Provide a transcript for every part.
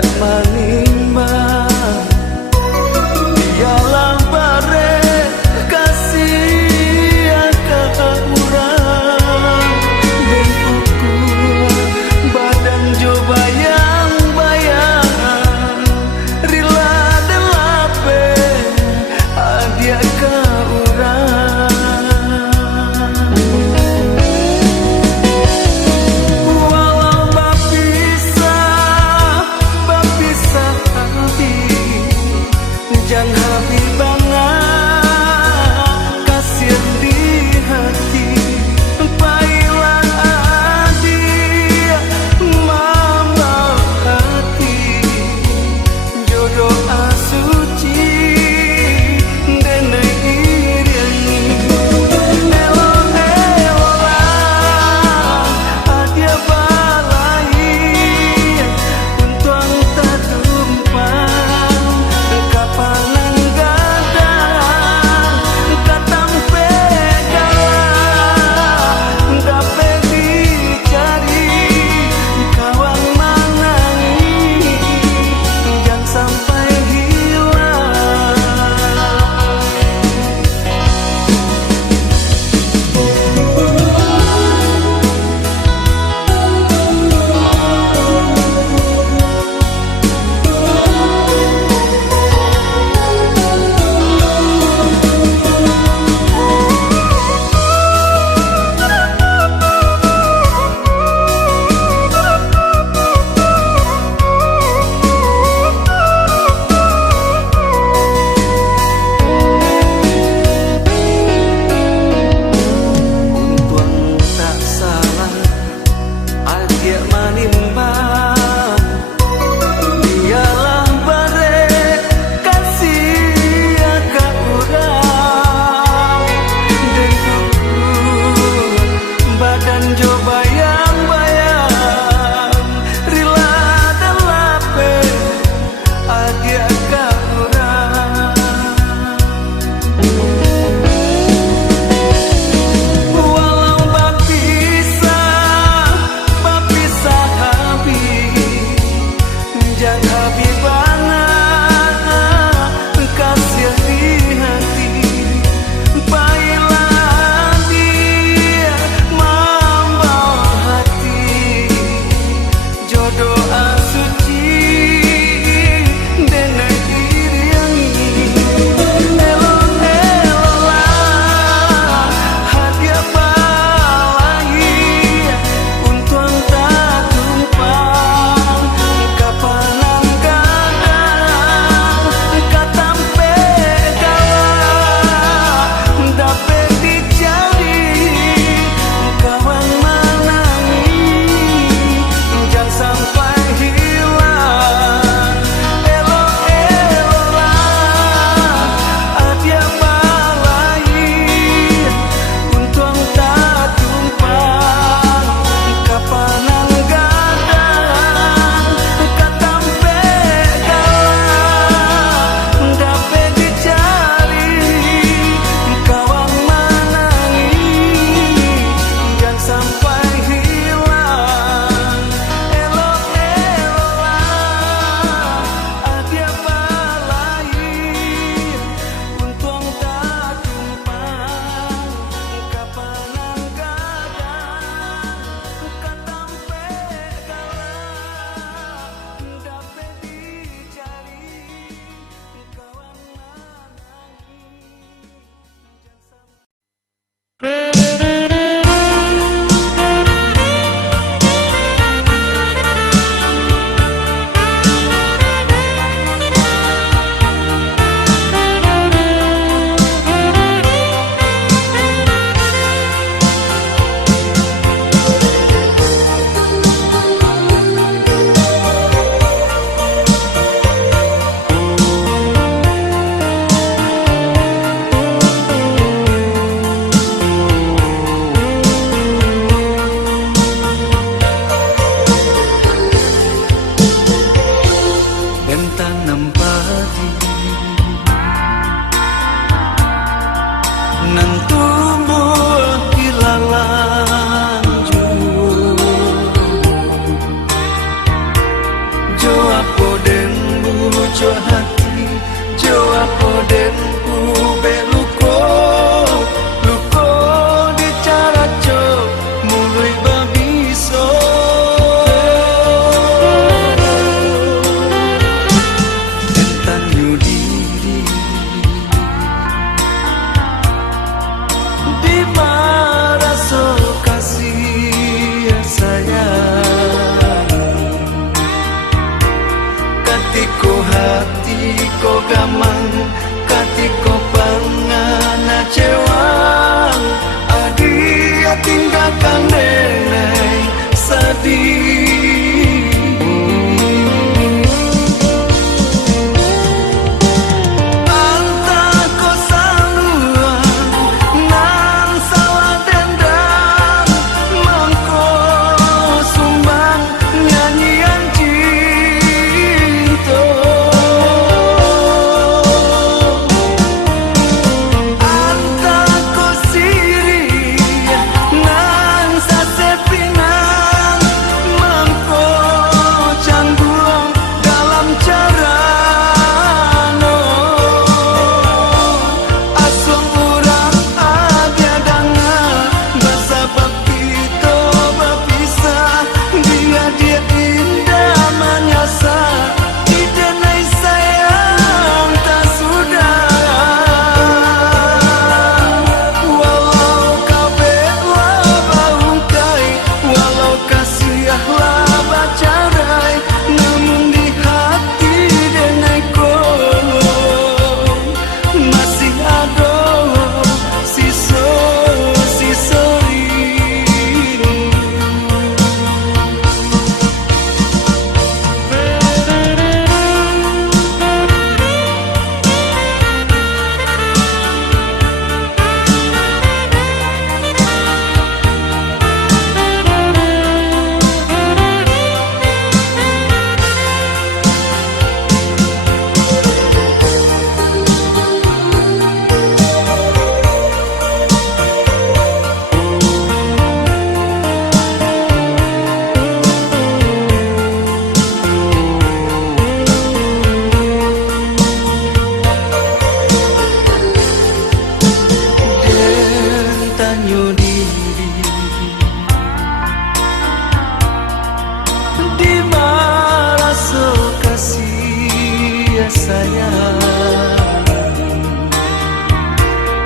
adia manimbang dialah bare kasih ka urang dan ukur badan jo bayang-bayang rila delape adia ka urang walau bapisah hati jangan habibangah kasih di hati pailah adia mama hati jodoh asuci denai iriangi elo-elolah adia balai untuang tak tumpang kapanan gadang katampe galang dape dicari kawan manangi jangan sampai hilang. Untuang tak salah adia manimbang dialah bare kasih ka urang dan ukur badan jo bayang-bayang rila delape adia ka urang walau bapisah habib jangan habibangah kasih di hati pailah dia mama hati jodoh asuci denai iriangi elo-elolah hadia balai untuang tak tumpang kapanan gadang katampe galang dape dicari kawan manangi jangan sampai hilang elo-elolah adia balai untuang tak tumpang kapanan gadang katampe galang dape dicari kawan manangi jangan sampai hilang elo-elolah adia balai untuang tak tumpang kapanan gadang katampe galang dape dicari kawan manangi jangan sampai hati ko gamang katiko pangana cewang adia tindakan nenai sedih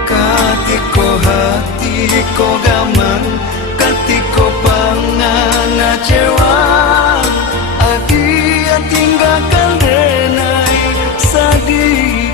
katiko hatiko gamang katiko pangana cewang adia tinggalkan denai sedih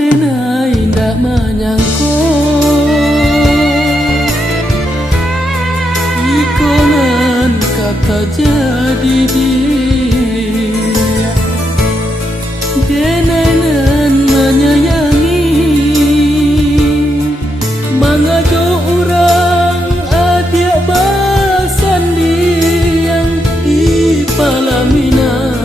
denai ndak menyangko ikonan kata jadi dia denai nan menyayangi mangajo orang adia basan diang di palamina.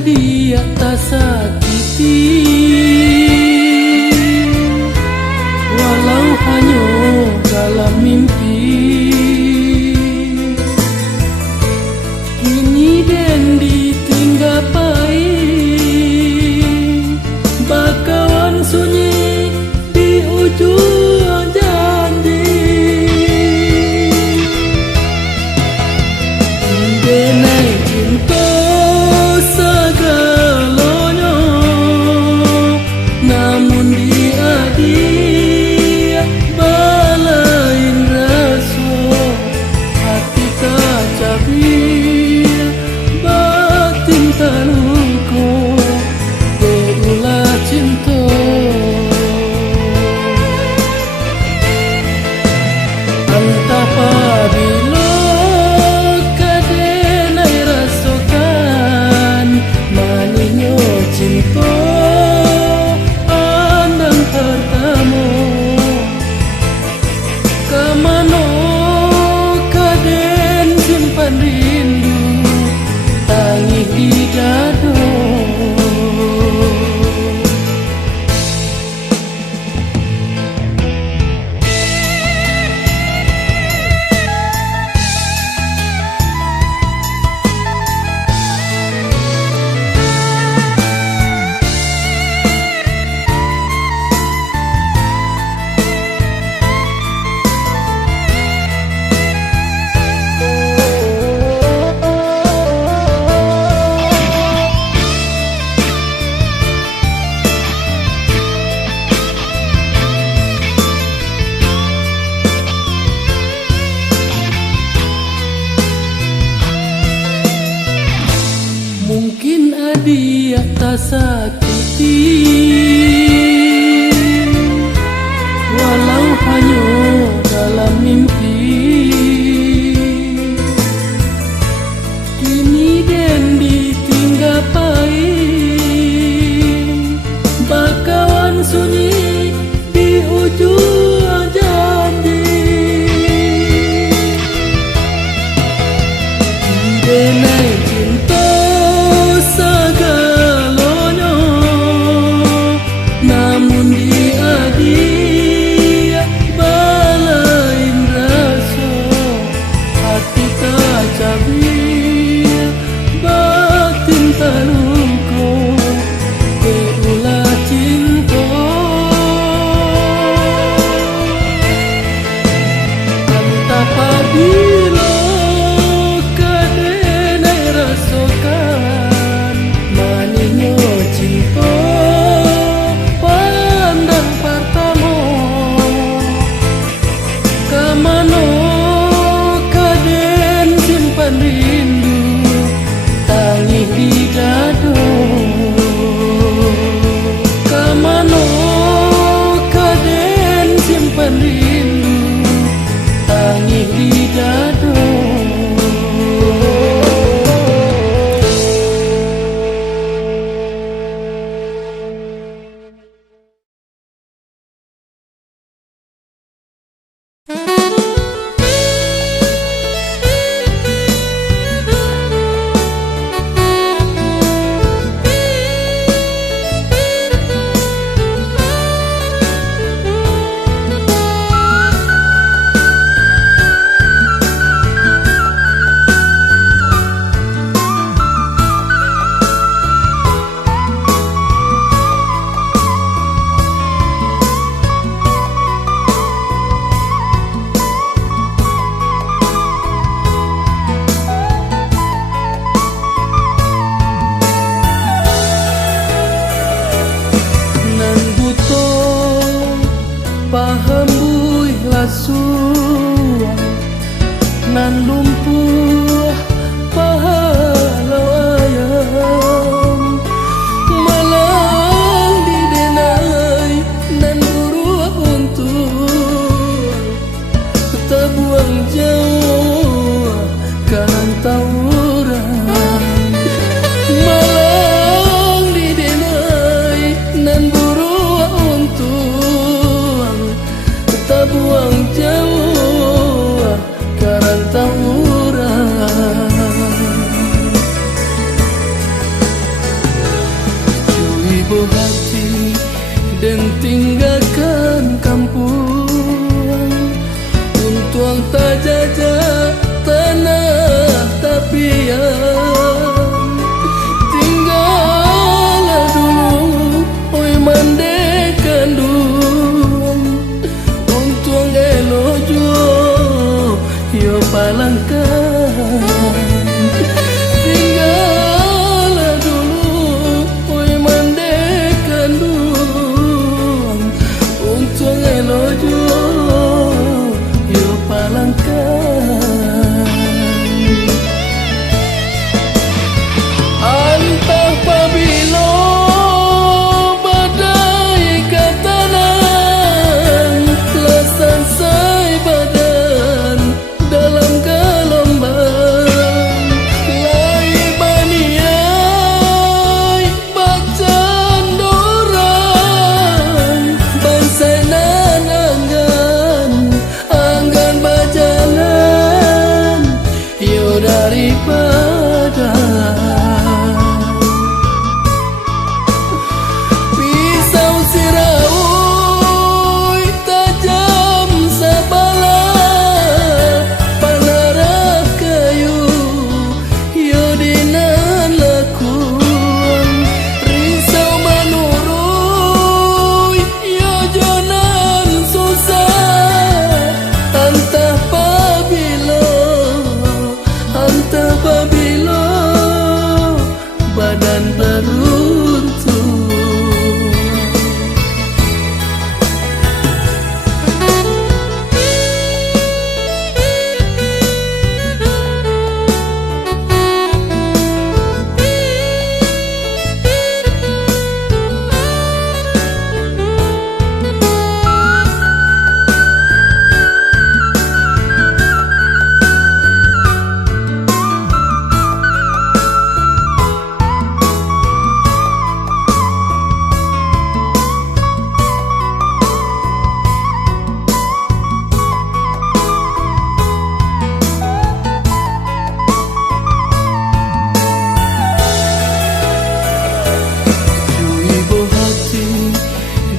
Dia tak sakiti walau hanya dalam mimpi. Kini den ditinggal pai bakawan sunyi di ujung janji. Denai cinta segalanya, namun dia balain rasa hati tak cabir batin terluka berulah cinta. Entah apabila cinta pandang pertama kemana kaden simpan rindu tangis di dada. Mungkin dia tak sakiti walau hanya dalam mimpi. Kini den ditinggal pai bakawan sunyi di ujung janji. Denai cinta segalanya, namun dia balain rasa hati tak cabir batin terluka berulah cinta. Entah apabila rasakan manisnya cinta pandang pertama kemana kaden simpan rindu tangis di dada. Kemana kaden simpan rindu tangis di dada. paham buih lasuang nan lumpuh tak buang jauh karang tawuran. Cuy bo hati dan tinggalkan kampung, untuang tak jajah tanah tapian. Tinggallah dulu oi mandekan duang, untuang elojo yo palangkan. Tinggallah dulu oi mandekan duang, untuang elojo yo palangkan. Antah pabilo badai katanan, lesan say badan dalam gelombang. Lai baniai bacan dorang, bansai nan anggan bajalan yo daripada pisau siraui tajam sabala, panarah kayu yo dinan lakuan. Risau manurui yo jonan susah, antah pabilo badan beruntung.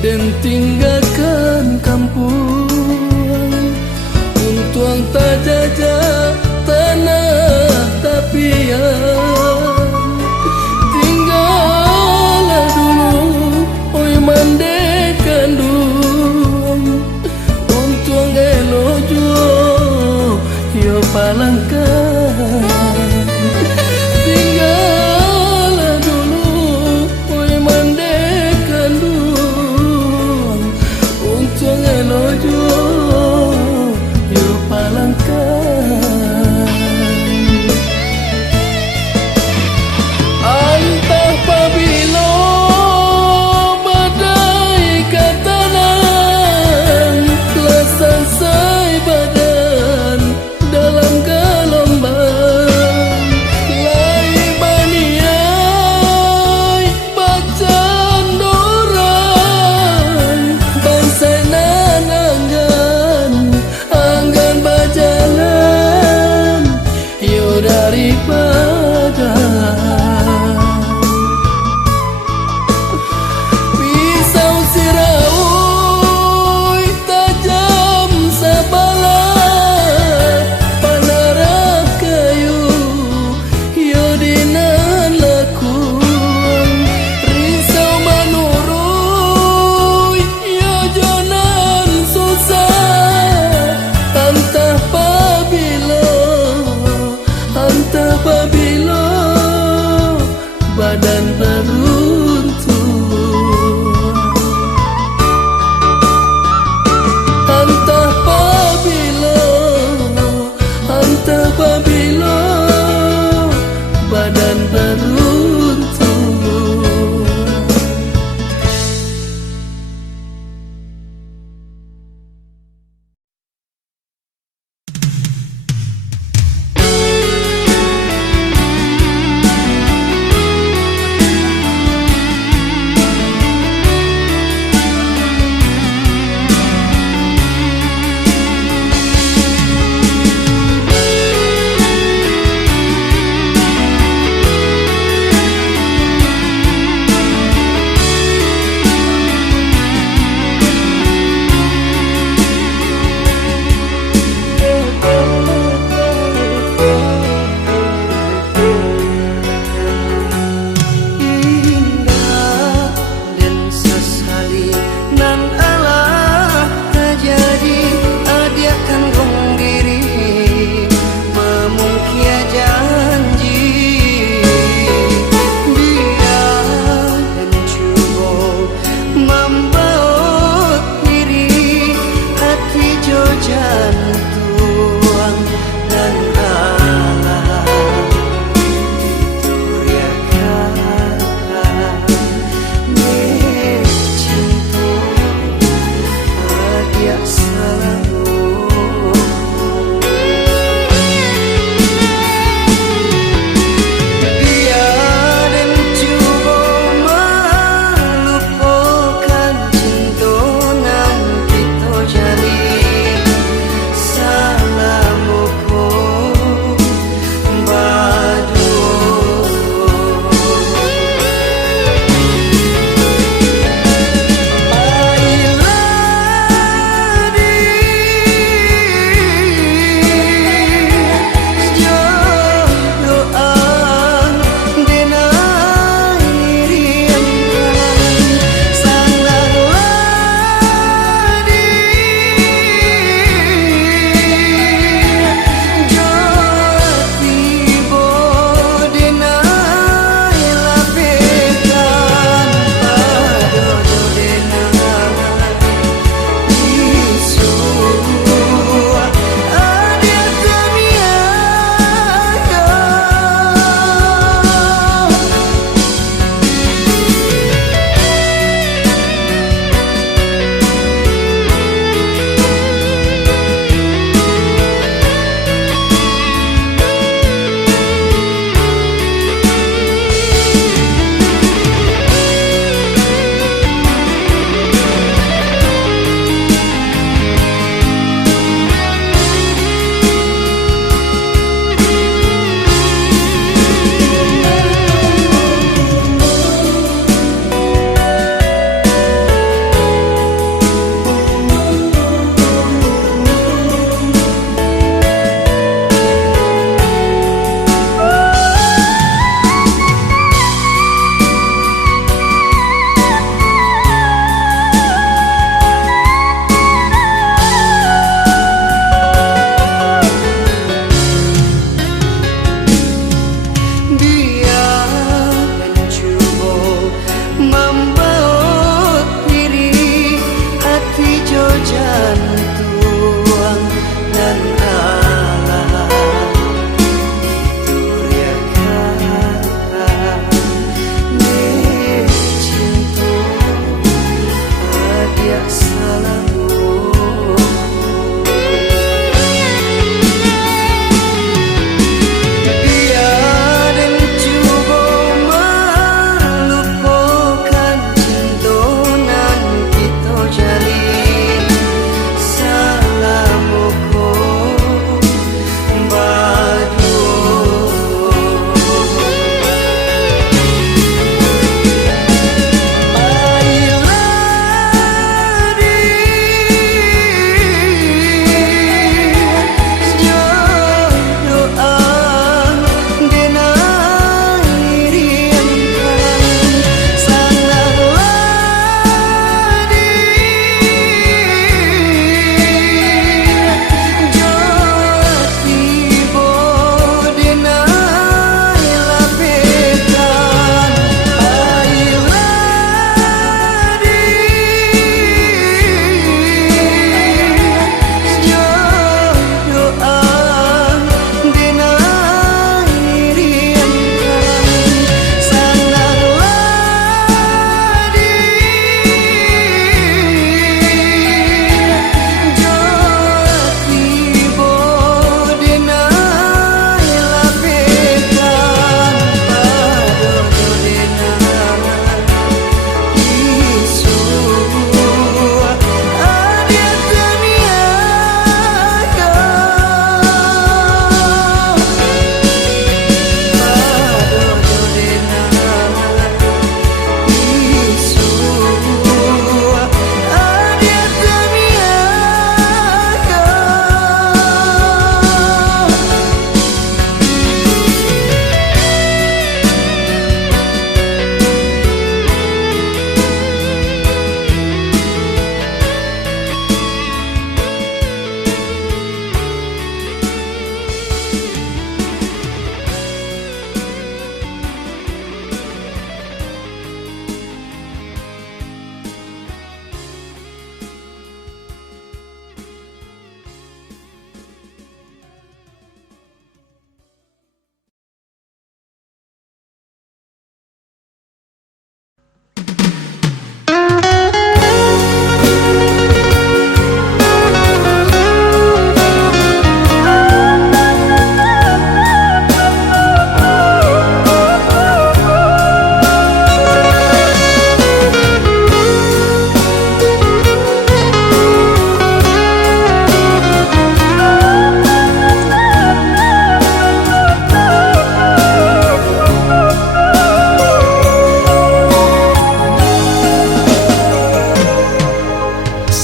Dan tinggalkan kampung, untuang tak jajah tanah tapian. Tinggallah dulu oi mandekan duang, untuang elojo yo palangkan. Tinggallah dulu oi mandekan duang, untuang elojo yo palangkan. Antah pabilo badai katanan, lesan say badan dalam gelombang.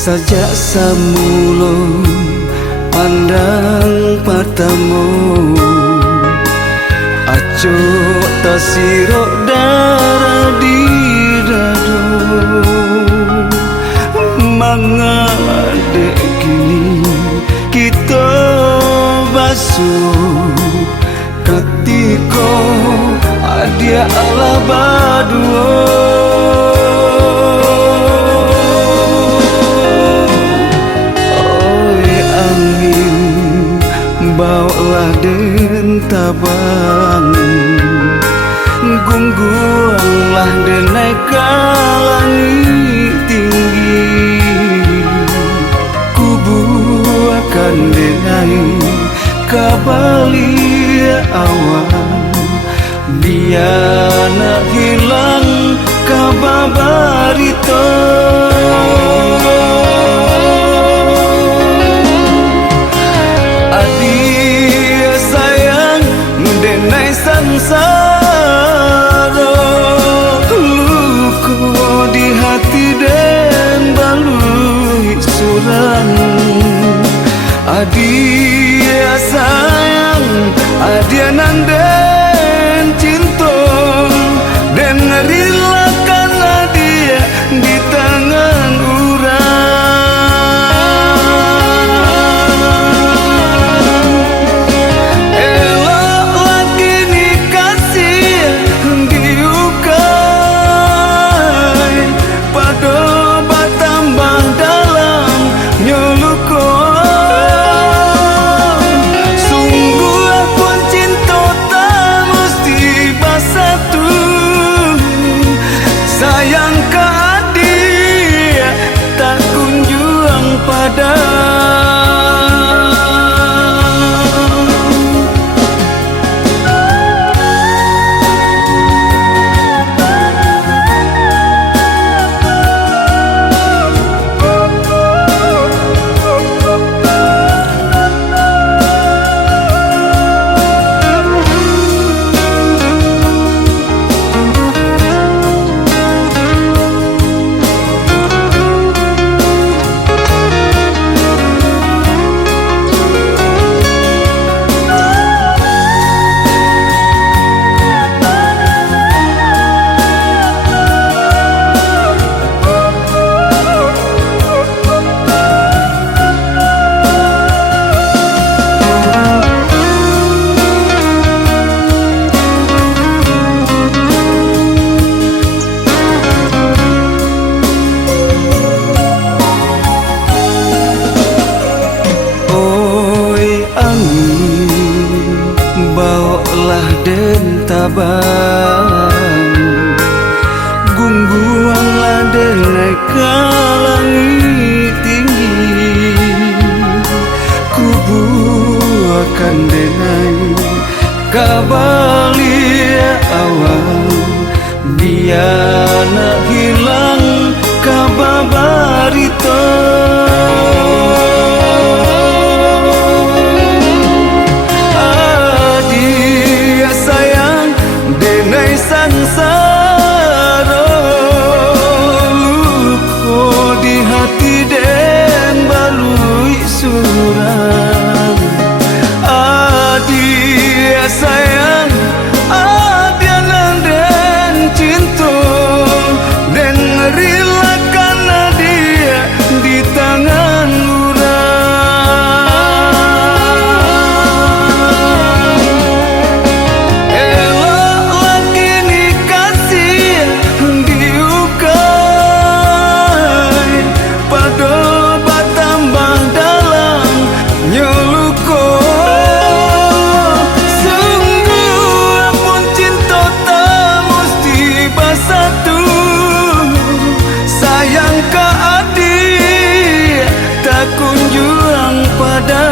Sajak samulon pandang pertama, acok tasirok darah di dado. Mangade kini kita basuh ketika adia ala badua. Bawalah den tabang, gungguanglah den naik ke langit tinggi. Kubu akan den naik ke balik awan, biar nak hilang kabar barita. Sansara luku di hati dan balui surang. Adia sayang, adia nanden cinta, dan relakan adia di tangan urang. Sayang ke adik tak kunjung padam. Bawalah den tabang, gungguanglah den naik ke langit tinggi. Kubu akan den naik ke balik awan, biar nak hilang kabar barita. Sansara luko di hati dan balui surang. Adia sayang, adia nanden cinta, dan relakan adia di tangan kunjung pada